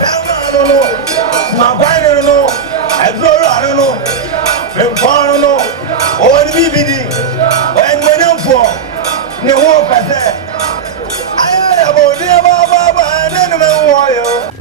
I don't know. My body don't know. I don't know. I'm far no. Oh, the BBD. And when I'm for the walk I said, I am about the Baba and then the warrior.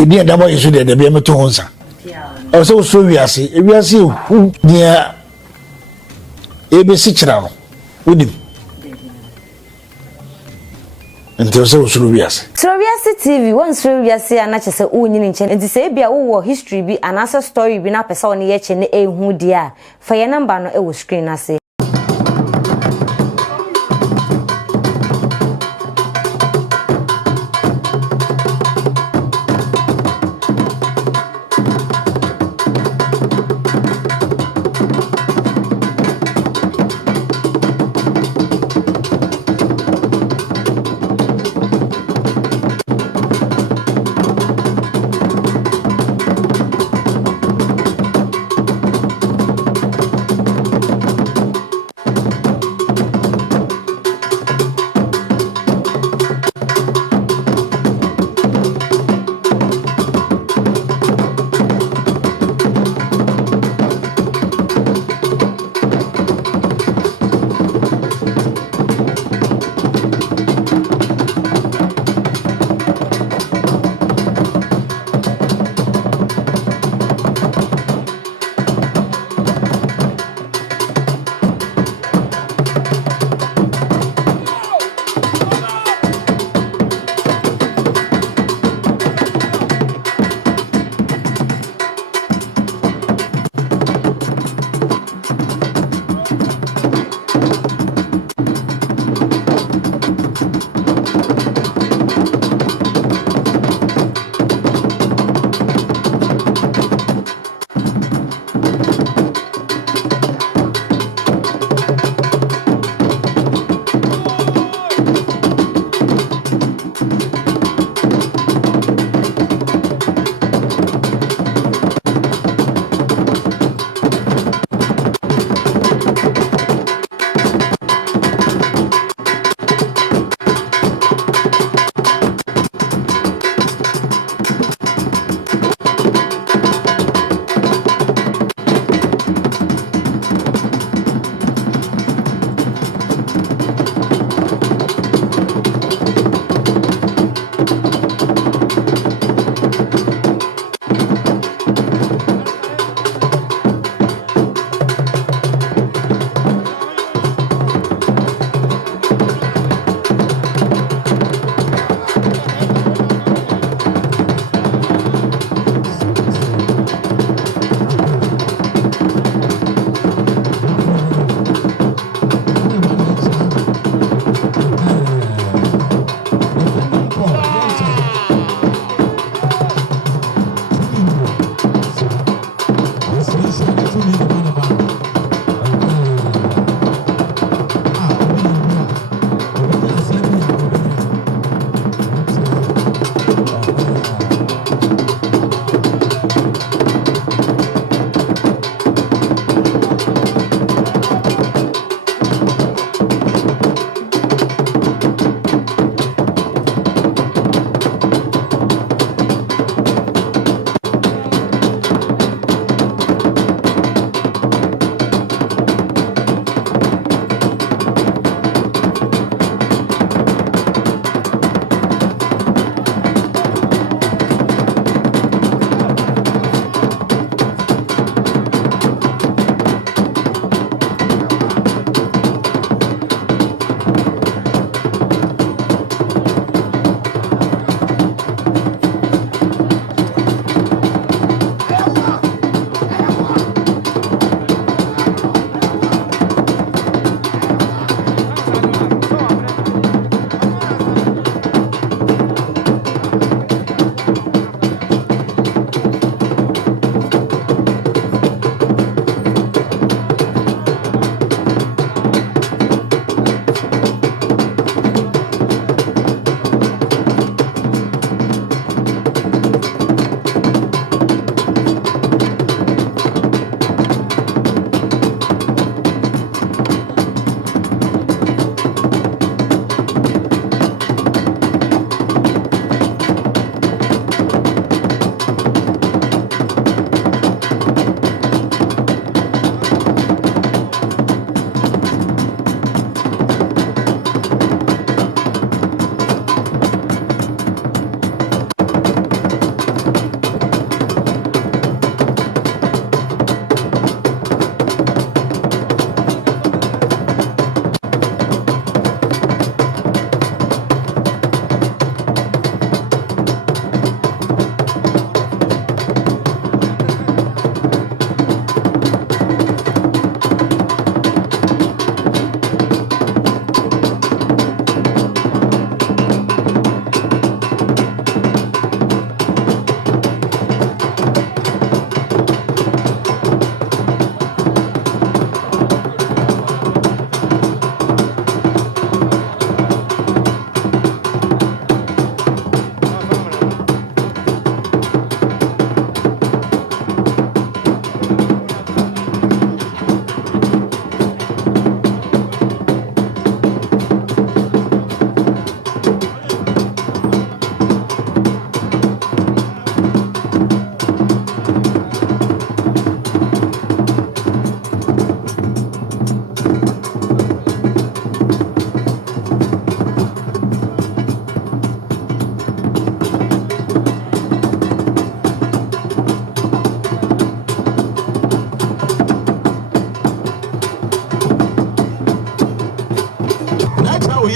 Idia dabo yesu de be meto honsa o se so wiase hu nia ebesi kira no wodim enti o se so wiase TV won so wiase anache se onyini nche enti se bia wo history bi anasa story bi na pesa one ye che ne ehu dia fa ye number no e wo screen ase.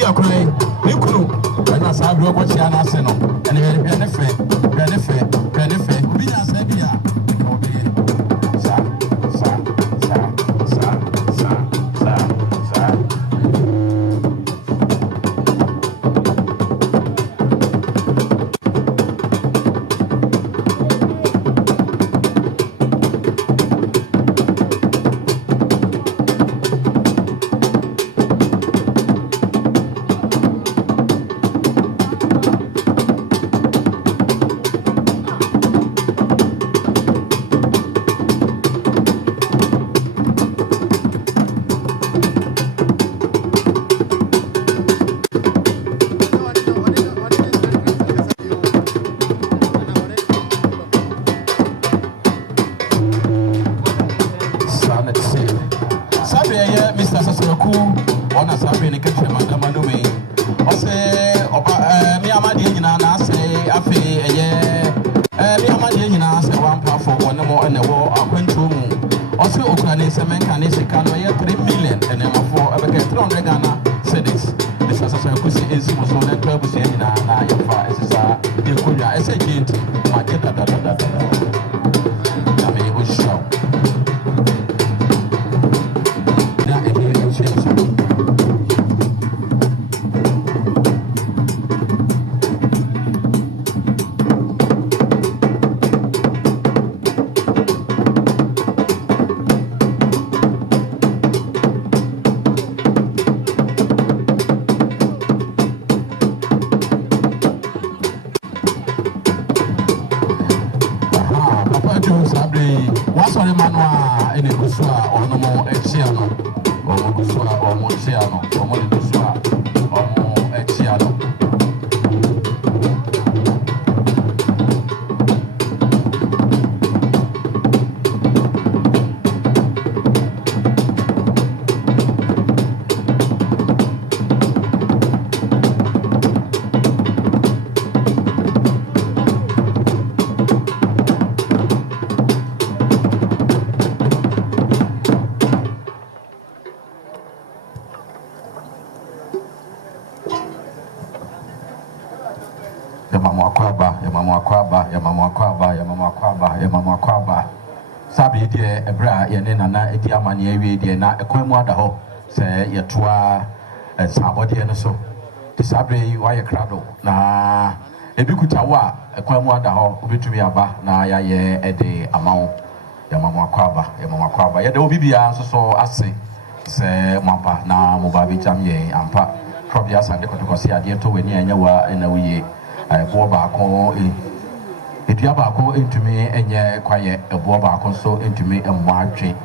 a cry, Nico, and as I grew up, she and I said, and benefit, we are said, yeah, Mr. Sassoku, on a Saturday, catching Madame Manume. I say, me, I'm a dear, I say, I feel, yeah, me, I'm a dear, I say, one pound for one more in the war, I went to moon. Also, Ukraine, Semen, Canisi, can weigh 3 million, and then for a bucket 300 Ghana cedis. Mr. Sassoku is was on the 12 years, and I am far as you could, I say, my kid, I mean, it was show. What's on the manual in the Gusua or no more Exiano or Gusua or Monsiano or Molidusua or more Exiano? Mama Kwaba. Sabi dear Ebra, Yanina, Etiamani, dear, not a quemwadaho, say Yatua and Sabody and so. The Sabri, why a cradle? Na Ebukutawa, a quemwadaho, Ubitumiaba, na ya ye a day among Yamama Kwaba, Yet Obibia so I say, Mapa, na Mubabi Jamye, Ampa, Probias and the Cotocosia, dear to when Yawa in a way, I bore back if you have go into me and ye quiet a boba so into me and watch it.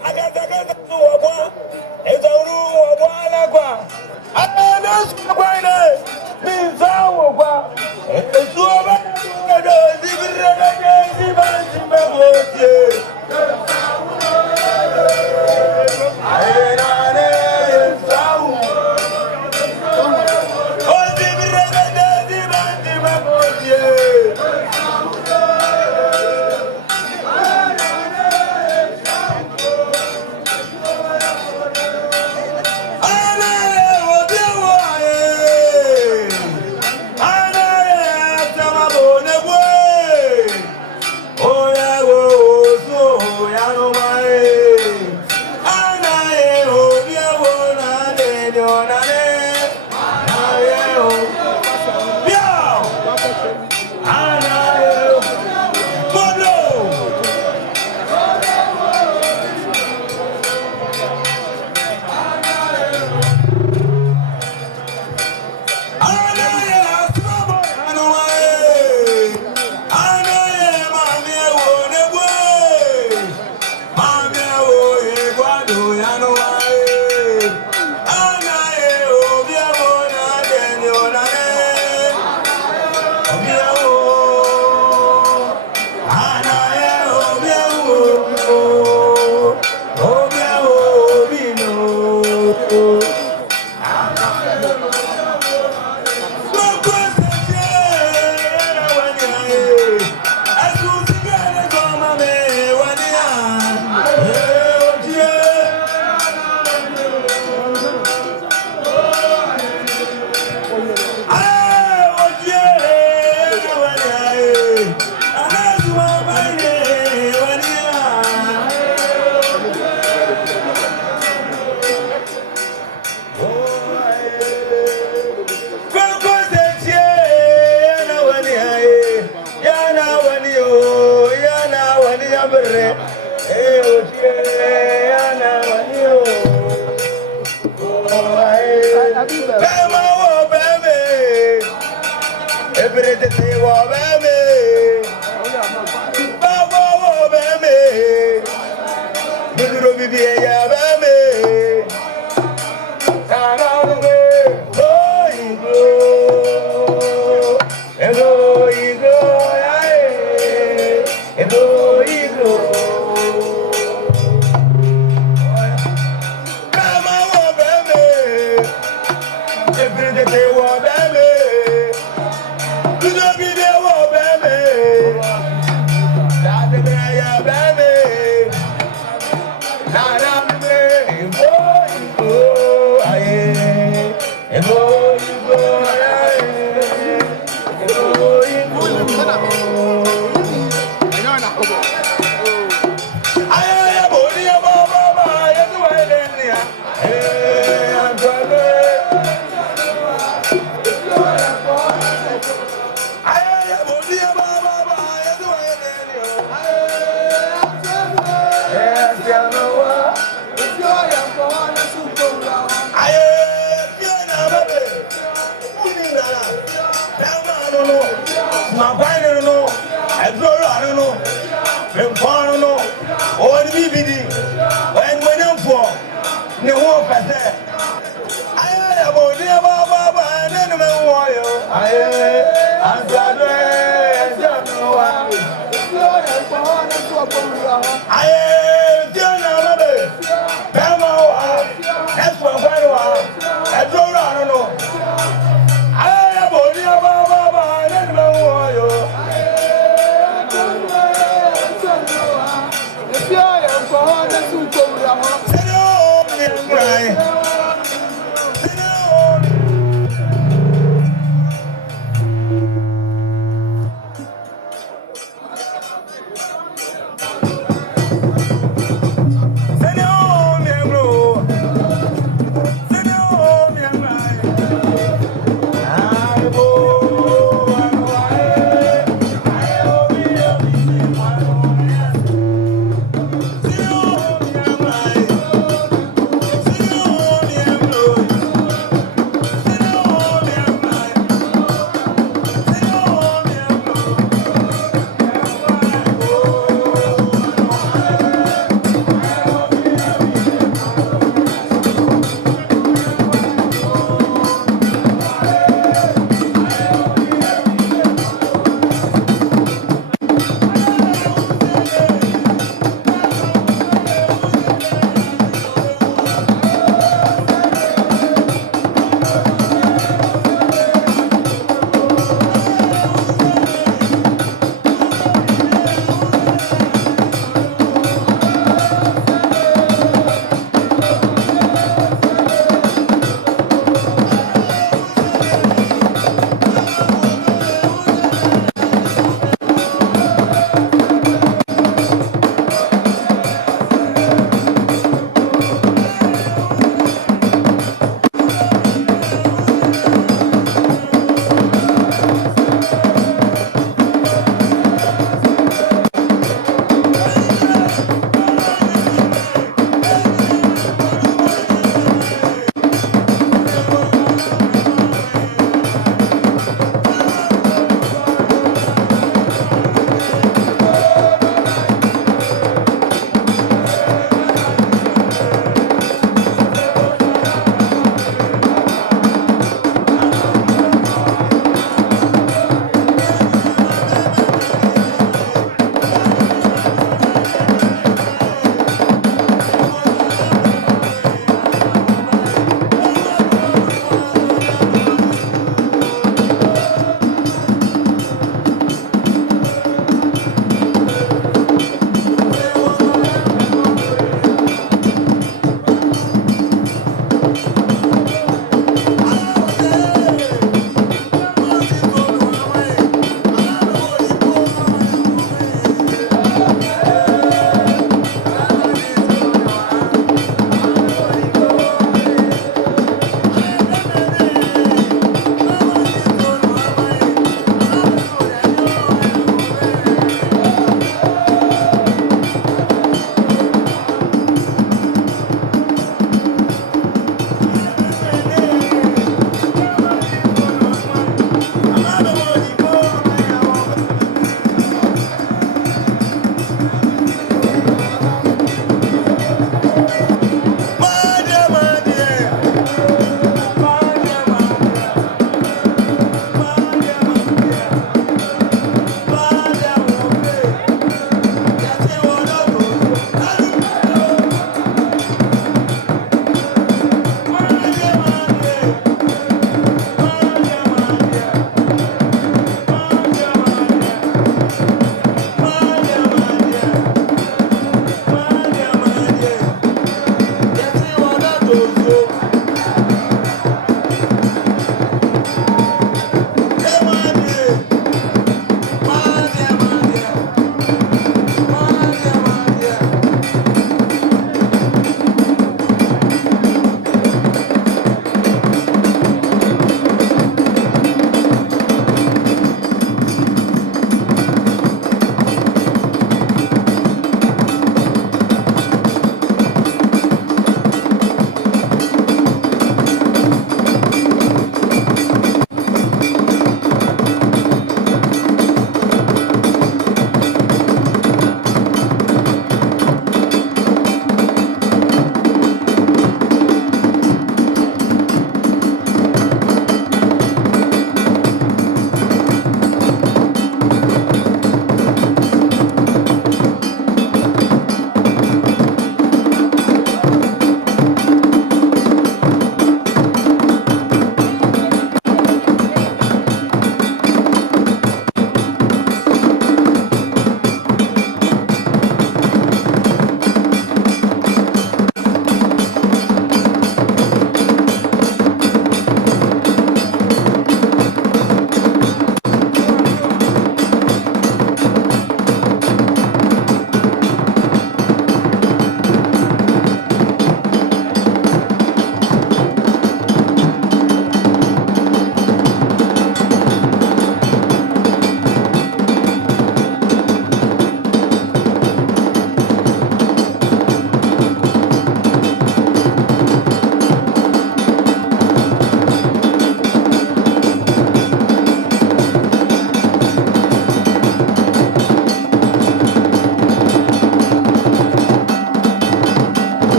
I got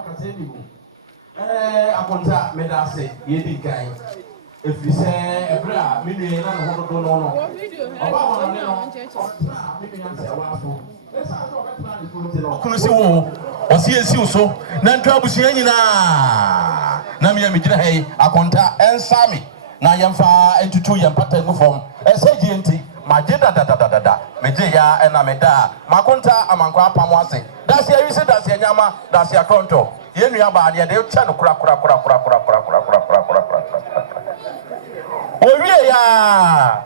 akasɛni mu akonta medase yedi kan efisɛ ebra minue na no hodo no oba wona ne no ɔtra minua sɛ wafo esa to ɔbɛtra ne furu te no kono si wo ɔsi esi so na ntwa abusua nyinaa na me gyina hɛ akonta ensami na yɛmfa entutu yɛmpata mu fam ɛsɛ gye nti magye da megye ya ɛna meda makonta amankwa apam ase dase awisi dase nyama dase akronto yenua ba de de kya no kura owie ya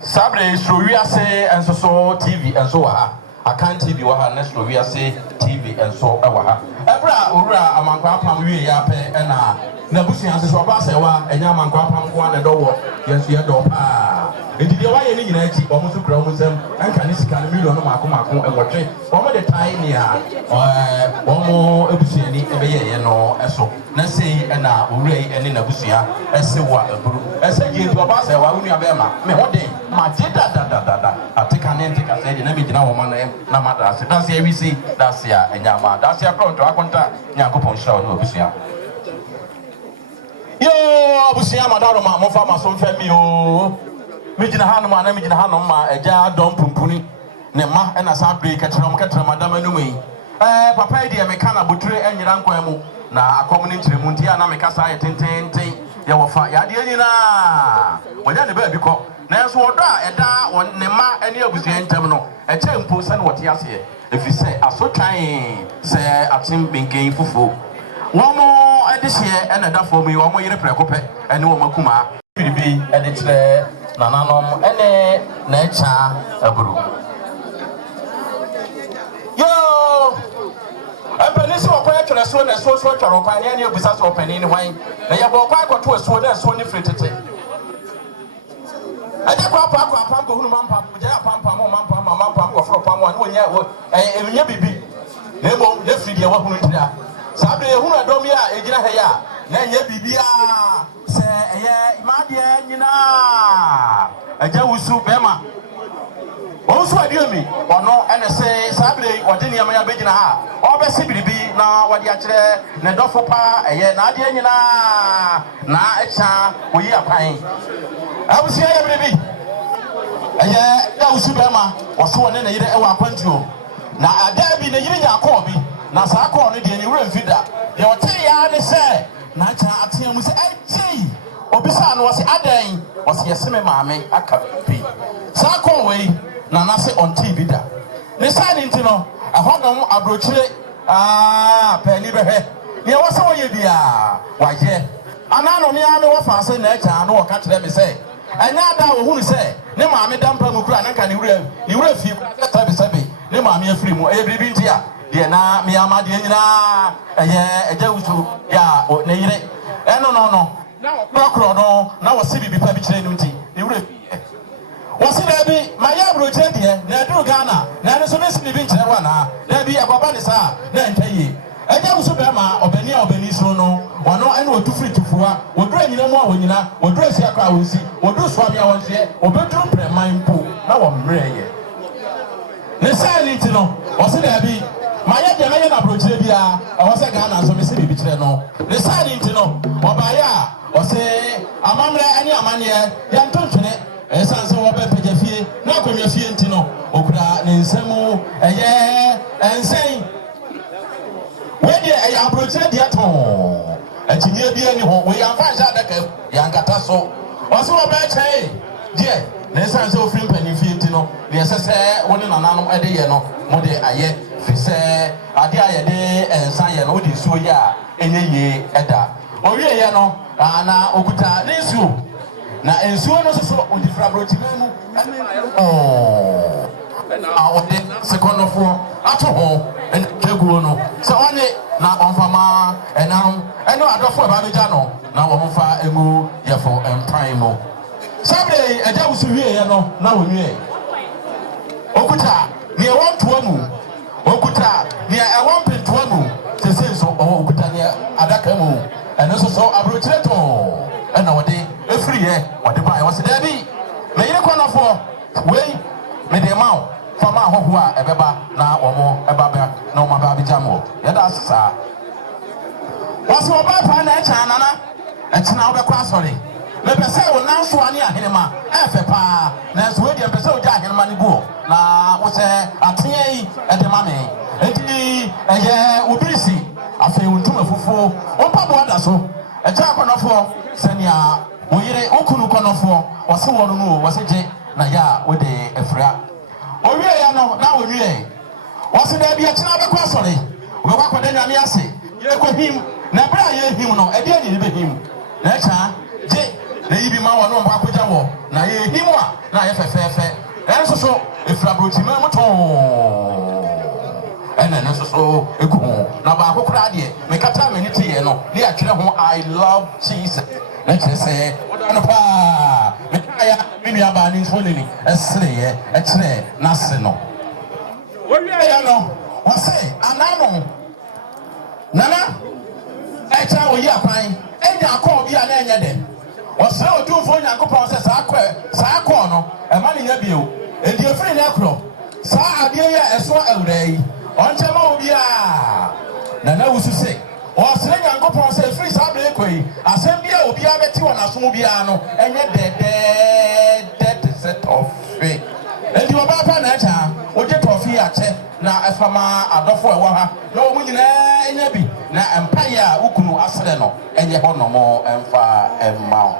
sabre srowiase enso TV enso wa ha akan TV wa ha na srowiase TV enso wa ha ebra owura amankwa apam wie ya pe na na busuan se so ba se wa enya amankwa apam ko na dowo yesu ye do pa enti de wa ye ni nyina achi o mo so kura mo nsam anka ni sika no million mako enwotwe o mo de tai ni a o mo ebusuani ebe ye no eso na sei na owura yi ene na busua ese wa eburu ese je to ba se wa unua be ma me ho den ma je da atika ne ntika se de na me gina wo ma na ma da se danse awisi da se a enya ma da se akronto akonta nyankopon hira no busua yo busua madaro ma mo fa ma so mfa mi o me gina ha no ma na me gina ha no ma eja dom pumpuni ne ma na sa break katram madam anu mi papa di me kana buture enyira nkwan mu na akomuni ntiremu nti na me kasa ye tententen ye wo fa ya de nyina wanya ne ba bi ko na so wodo a eda ne ma ene abusua ntam no eche mpo se ne wote ase efise asotwan se atim benken fufu womo edihye ene da fo mi womo yire prekope ene wo makuma bibi ede kire nananom ene na echa aburu yo apani so kwa twere so na so twere kwa ne ne obisa so apani ni hwan na ye bo kwa akoto so na so ni fritete ade kwa pa ko hunu mampa ja mampa ko fro pa mo an wonya enya bibi na mo ne fridi e wa hunu ntira sabe ye hunu adom ya ejina he ya na enya bibi a se eye imade nyina aja wusu bema onso adiomi ono ene se sabre wode niam ya begina ha obesi biribi na wode akire ne dofo pa eye na ade nyina na echa oyi apan abusia ya biribi eye ya wusu bema oso wone na yire ewa akwantuo na ada bi na yire nya akọ bi na sa akọ no de ni wura mfida ye ote ya ne se na cha ateamu se echi obisa no wose adan wose yeseme maame aka bi sa akọ wei na na se on TV da ne sa ni ntino ahonom abrochire pani behe ne wose wo ye bia waje anano me ame wo fa se na echa no wo ka kire me se enya da wo hunu se ne maame dampa mu kura na ka ne wura fi ta be sabe ne maame afiri mu e bibi ntia de na me ama de nyina eja wusu ya ne yire eno no na wo kro no na wo se bibi pa bi kire no nti ne wura wasi da bi ma ya broche de na duru Ghana na ne so me sini bi nkire wa na da bi akwaba ne sa na ntaye eja wusu be ma obani so no wono ene otufiri tufuwa wodura nyina mu a wonyina wodura sia kwa wonsi wodura so abia wonse obeduru preman mpo na wo mreye ne sa ni ti no wasi da bi ma ya de na ya na broche bia wose Ghana so me sini bi kire no ne sa ni ti no obaya wose amamre ani amane ya ntontwene esanse wo be pejafie na akonwafie ntino okura ne nsemu eye ensen wedi eye abroche dia ton atinye bia ni ho we yanfa sha daka yankata so oso wo be chei die ne esanse ofiri mpanifie ntino ne esese woni nananom ede ye no mo de aye fise ade ayede ensan ye no odi suo ya enye ye eda owie ye no na okuta ne suo na ensuo no so odi frabrochi mu awode secondofo ato ho keguo no so one na onfama enam eno adofo ba beja no na wo mfa emu yefo empire mo sabre eja wusu wie ye no na wonwie okuta ne wonto mu okuta ne ewon pinto mu sese so okuta ne adaka mu and also abrocheto and no day a free year what the buy was there be may you corner for way may the amount from our hua ebeba na omo ebaba no mababi jamo that's what's your papa na chana and now the cross sorry me pese o nan so ani ahenema efe pa na so we dey pese o ja ahenema ni buo na wo se atea yi e de ma me enti eye obirisi afi untuma fufu o pa bo da so e ja konofo senia wo yire okunu konofo wo se wono no wo se je na ya wo de efra o wie ya no na wo wie wo se da bia kina be kwa sore wo be kwa kwade nyame ase ye ko him na bra ye him no e de ani be him na cha je na yibi ma wo no mpa koja wo na ye him a na ye fefefe enso so efra brochi ma moton ene so egu na ba akokra de me kata me niti ye no ne atwere ho I love Jesus na kire se no pa me kaya me nua ba ni so ni esre ye e kire na se no wo wi ya no wo se anano nana e cha wo yi apan e nya akọ bi a na enye de wo se odunfo nyankopon se sa akọ no e ma ne nya bio e die free na akro sa ade ya eso awrai on chama obia na wusu se o sere nyankopon se free sa be koi asem bia obia beti wona so bia no enye de set of fe enti oba pa na cha o je tofi a che na efama adofo ewo ha na o munyina enye bi na empire a ukunu asere no enye ho no mo emfa emma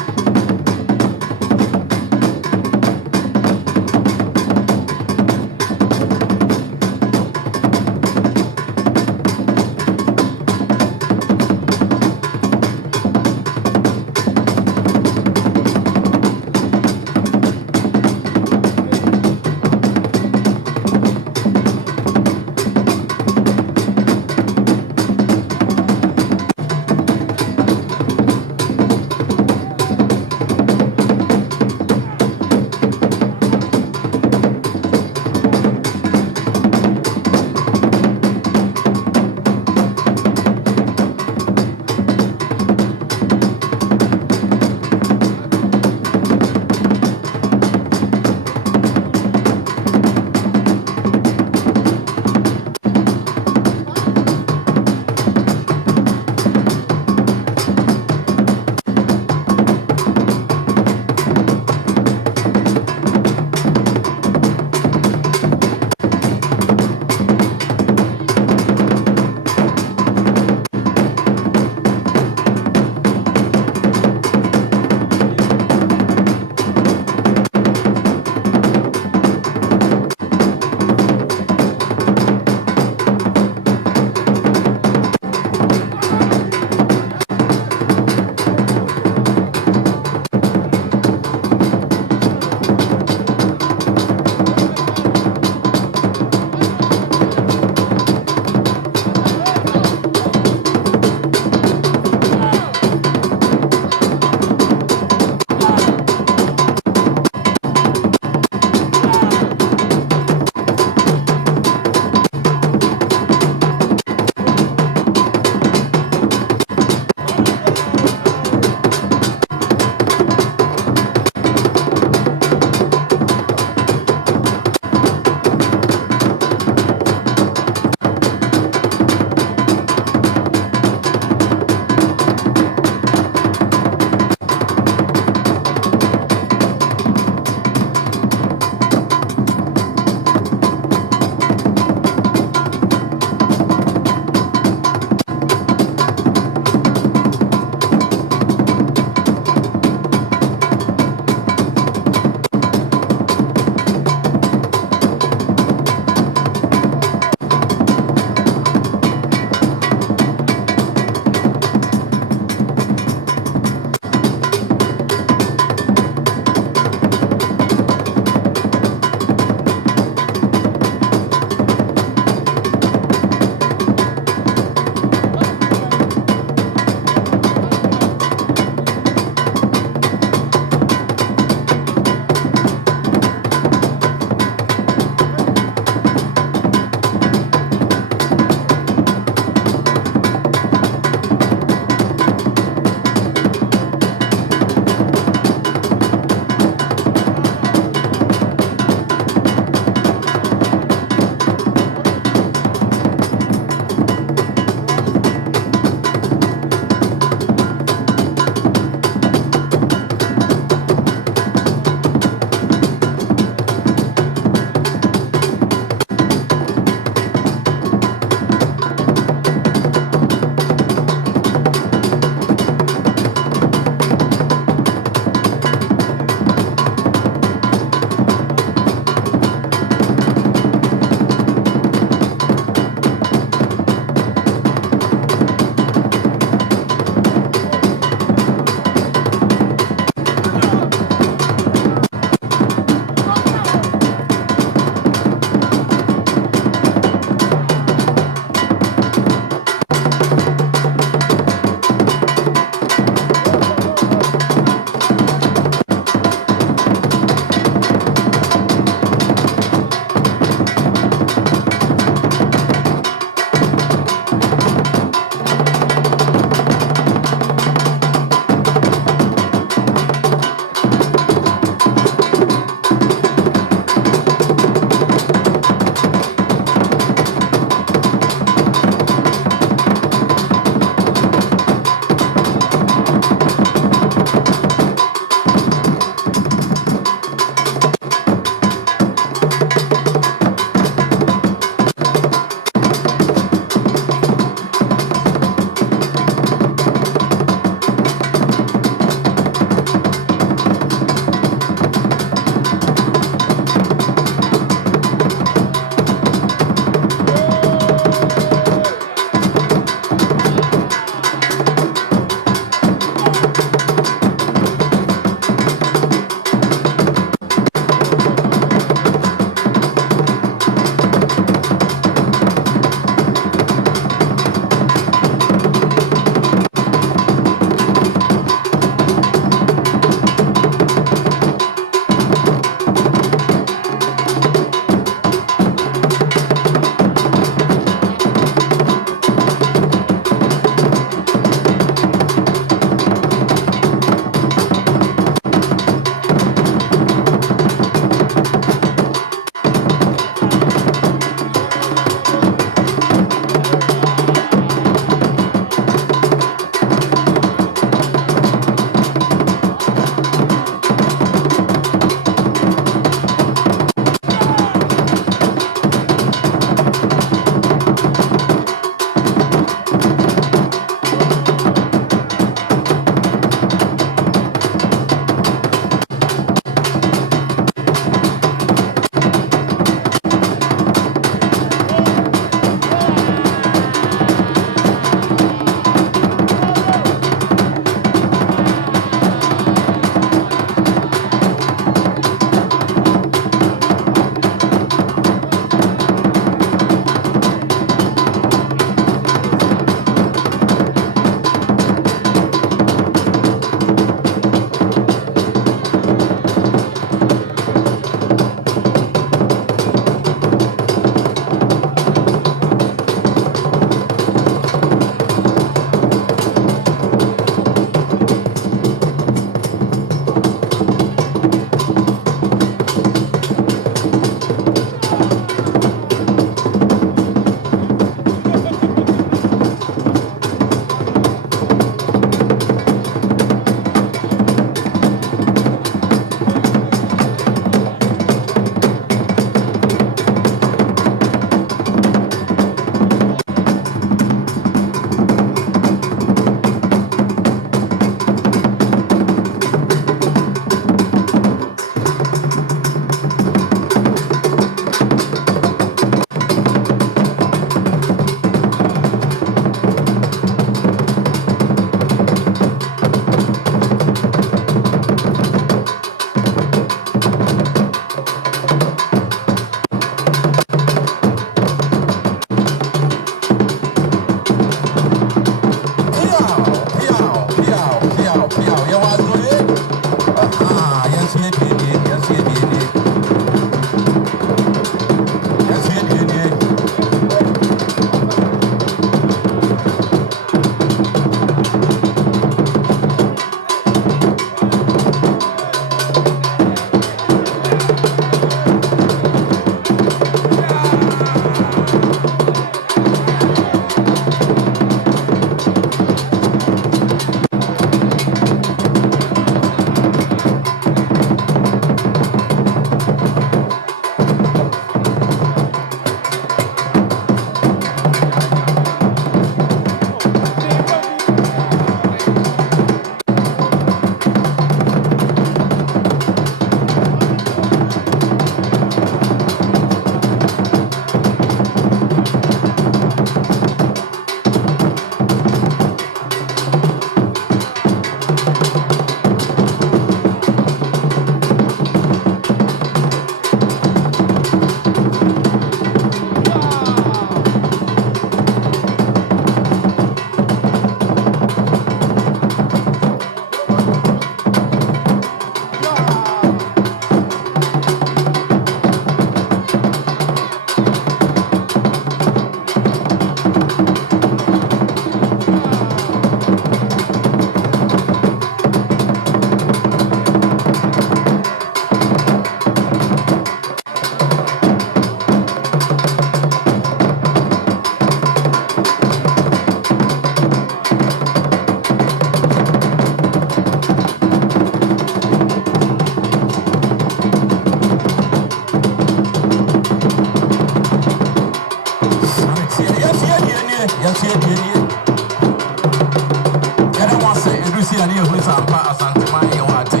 asantuma yɛ wate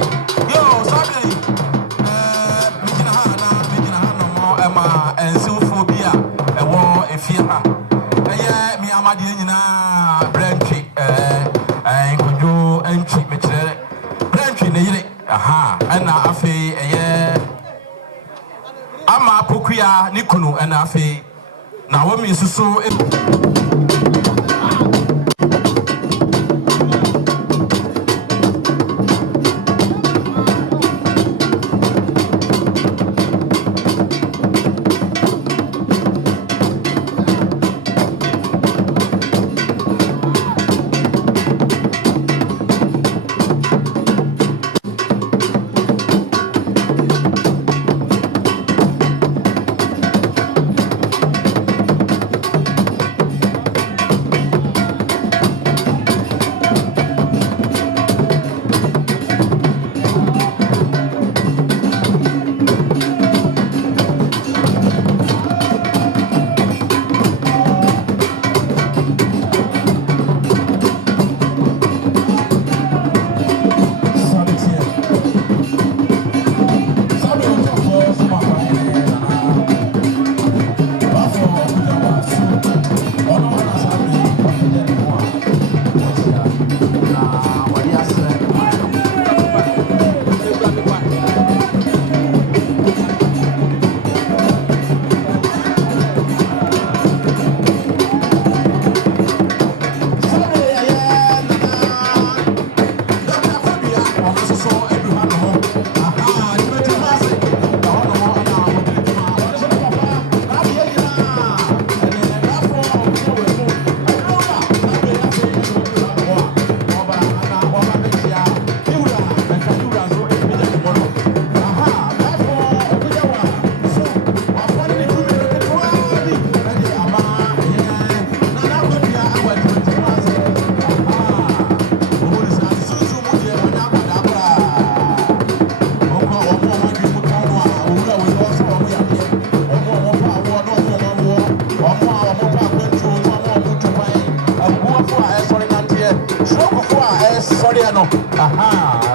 yo sabe megina ha no mo ɛma ɛnsilfo bi a ɛwɔ efie ha ɛyɛ mi amadeɛ nyinaa brɛntwi nkɔdwo ɛntwi mekyerɛ brɛntwi ne yere ɛna afei ɛyɛ ama pokuya ne kunu ɛna afei na wɔmi nsuso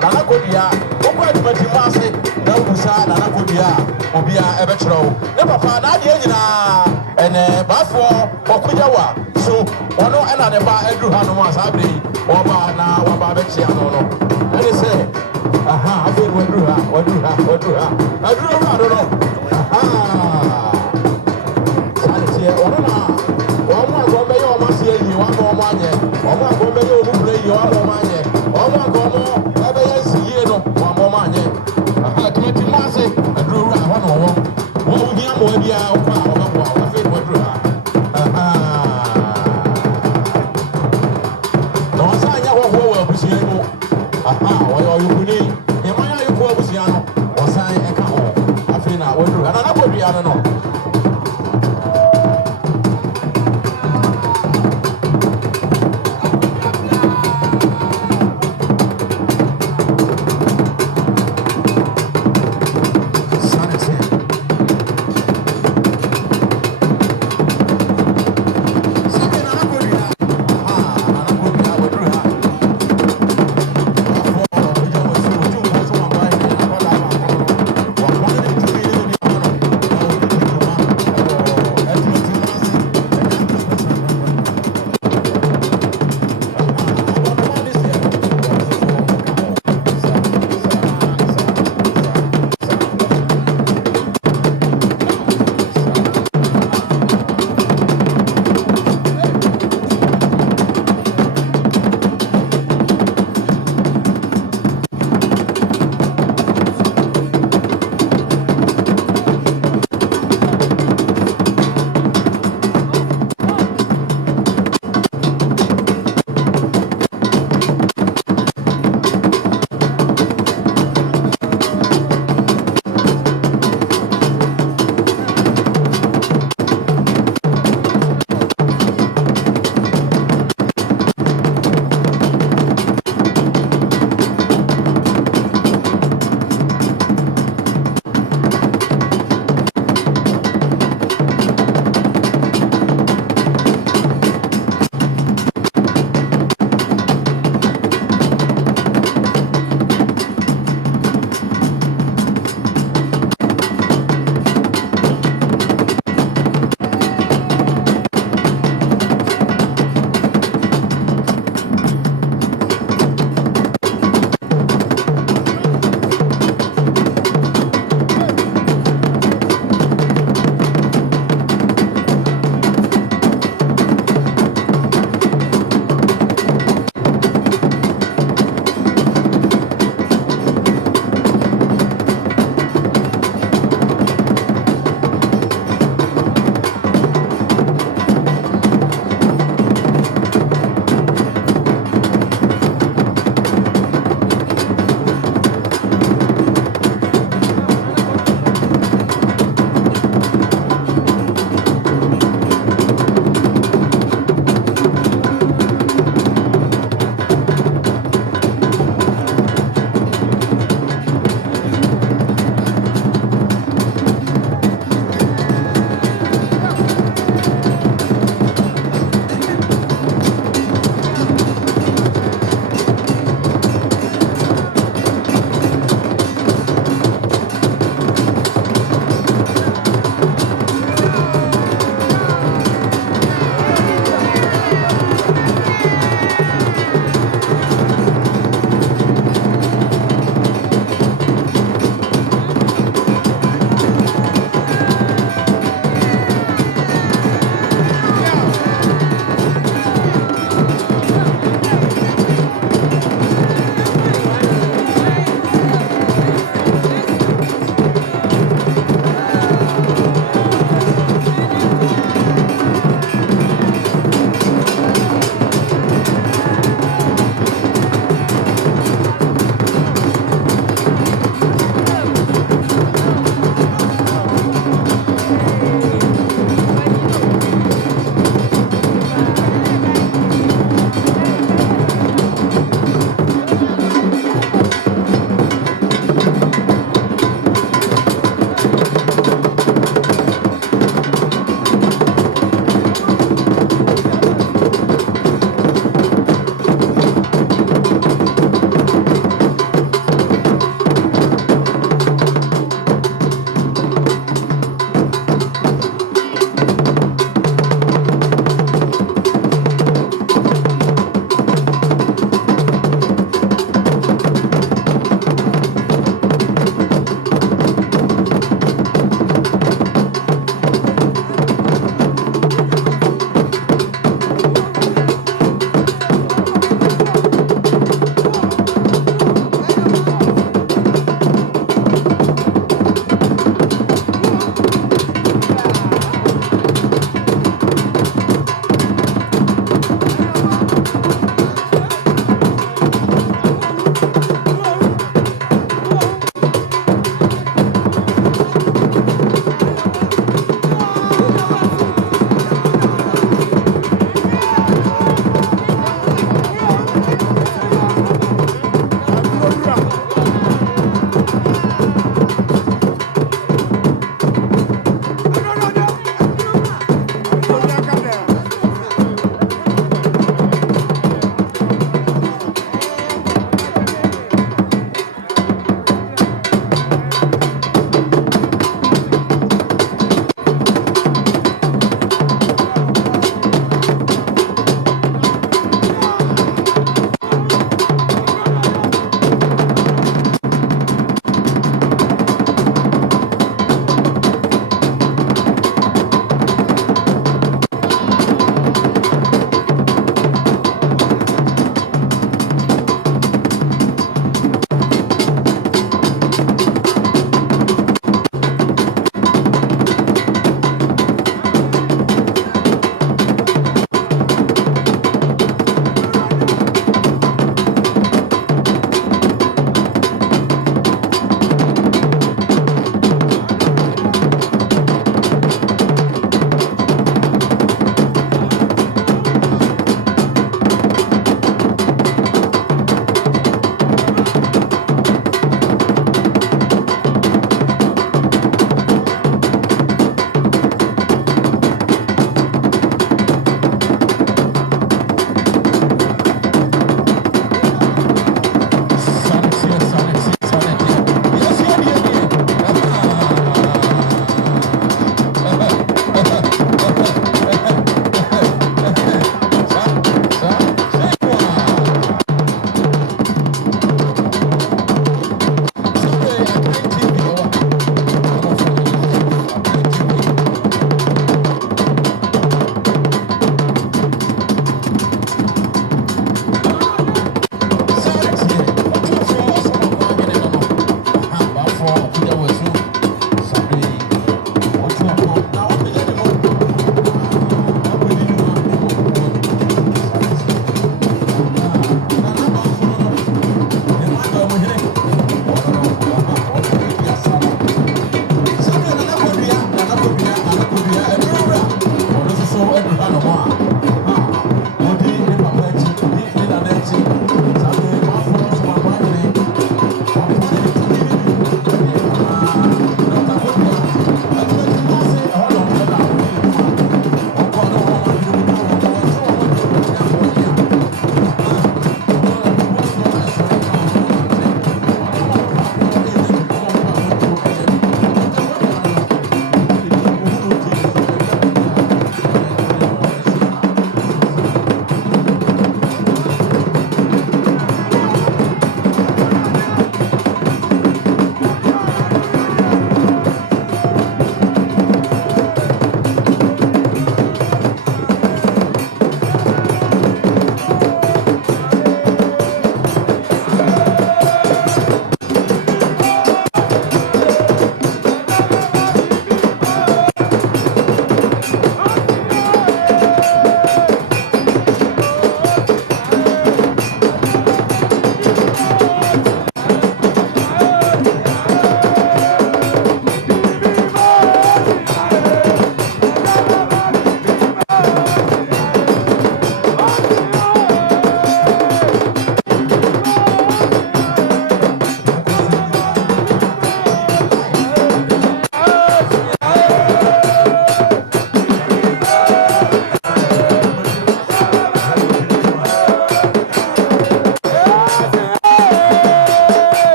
Nana Kodia, Opa Timasi, Nabusa, Nana Kodia, Obia, Ebetro, the Papa, Nadia, and Bafo, Okujawa, so one and another Edru Hanumas, Abdi, Oba, now, Oba Bechiano. And they say, aha, I think what do her, I don't know. Aha, Sanity, one more Gombe, you must hear you, one more money, one more Gombe, you play you one more money. Ọmọ agọmọ ẹbẹ yẹn si yie no wọn bọ máa nyẹ tìmẹtì máa ṣe ẹdúró wúrà àwọn náà wọn wọn wù ní àmọ ẹbí a ọkọ àwọn ọmọ bọ àwọn afẹ ìwọ ẹdúró ha na wọn sá nyẹ wọwọ wọ abusua yi mu wọn yẹ ọyọkù ní ìmọ̀ yẹ ọyọkù abusua no wọn sá ẹka họ afẹ náà wọn ẹdúró ha nana bọ dua no no.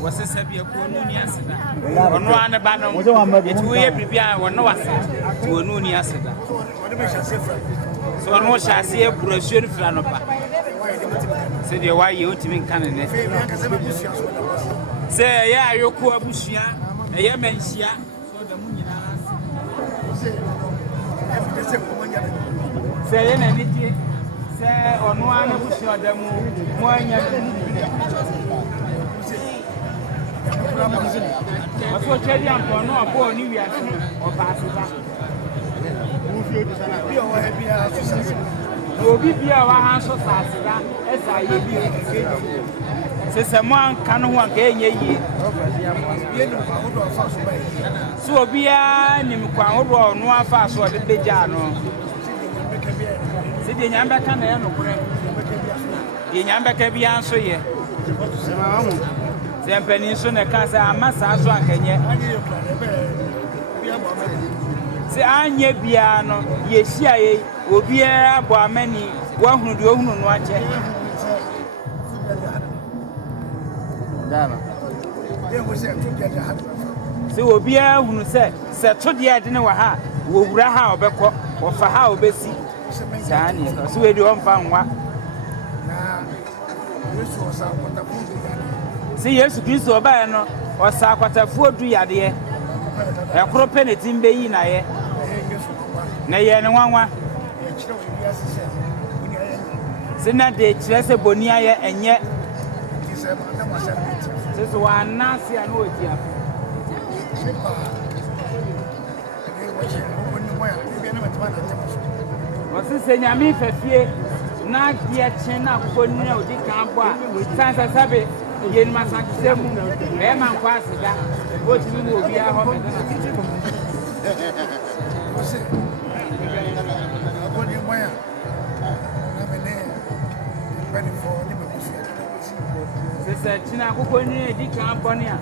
was a Sabia Kunia Seda. On one abandon, it will be one no to a Nunia Seda. So no shall see a brochure flanopa. Said you why you to be canon. Say, yeah, you call Bushia, a Yemensia, so the moon. Say, anything, say, on one of the moon, one. So tell you for no upon New Year or pass it back. You be our hands of Sasida, as I be. Says someone can one gain ye. So be a Nimuka or no fast or the Bejano. Sitting Yamba can end of the Yamba can be answered here. The peninsula casa amasa so akenye se anye bia no ye hia ye obi abo amani wahunu de ohunu no ache dama se obi ahunu se to de ade ne wa ha wo wura ha obekọ wo fa ha obesi sani so we de on fa nwa na yesu osa kwatafu. See, yes, Christo Obano or Saquatafu do yade. A crop penity in Bay Naye. Nay, and one. Sena de Chesa Bonia and yet. This one Nancy and Wodia. What's this saying? I mean, for fear. Not yet, Chena, for no, they can't buy. Sansa Sabe. Yen masan semu e man kwase da o ti mi obi a ho me na aboni moya na mene bani fo ni me kusu se china akoko ni di kan boni a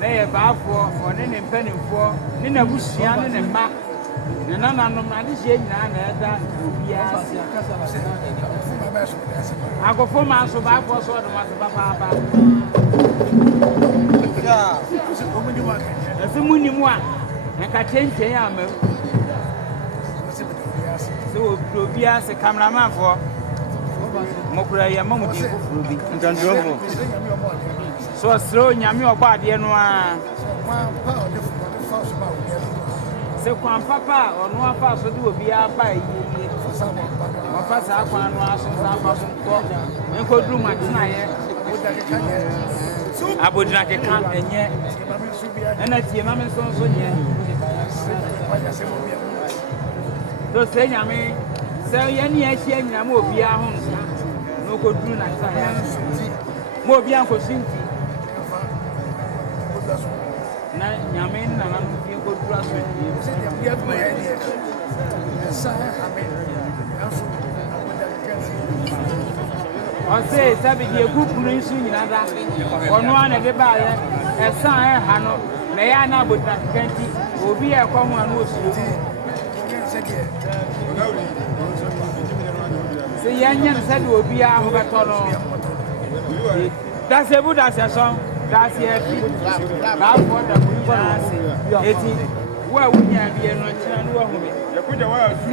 na ye ba fo oni ne mpanimfo ni na busia ni ne ma na na no na di je nyina na eda obi a agofo ma so ba fo so do ma so papa ya ese muni mu a nka chenchen ya ma so obi a se cameraman fo mokura ya mamu di fufuru bi ntandrofo so sro nyame oba de no a se kwan papa ono afa so de obi a ba yi wafasa akwa no aso sa afa so ko enko duru matina ye abodina ke kan enye ena tie mame so nye do se nyame se ye ni ahia nyina ma obi a ho no ko duru na sa ya mo obi an ko sinti na nyame na na fi ko duru aso ni se dia ko ye ni sa amen Ose sabi die gupuru nsu nyina da ono ana de ba ye esan ha no na ya na abota kanti obi e kwa ho anu osuro se yanya se de obi a ho beto no da se bu da se so da se e fi ba fo da bu ko na se eti wa wunya bi e no kira no wa hu me ye kuja wa su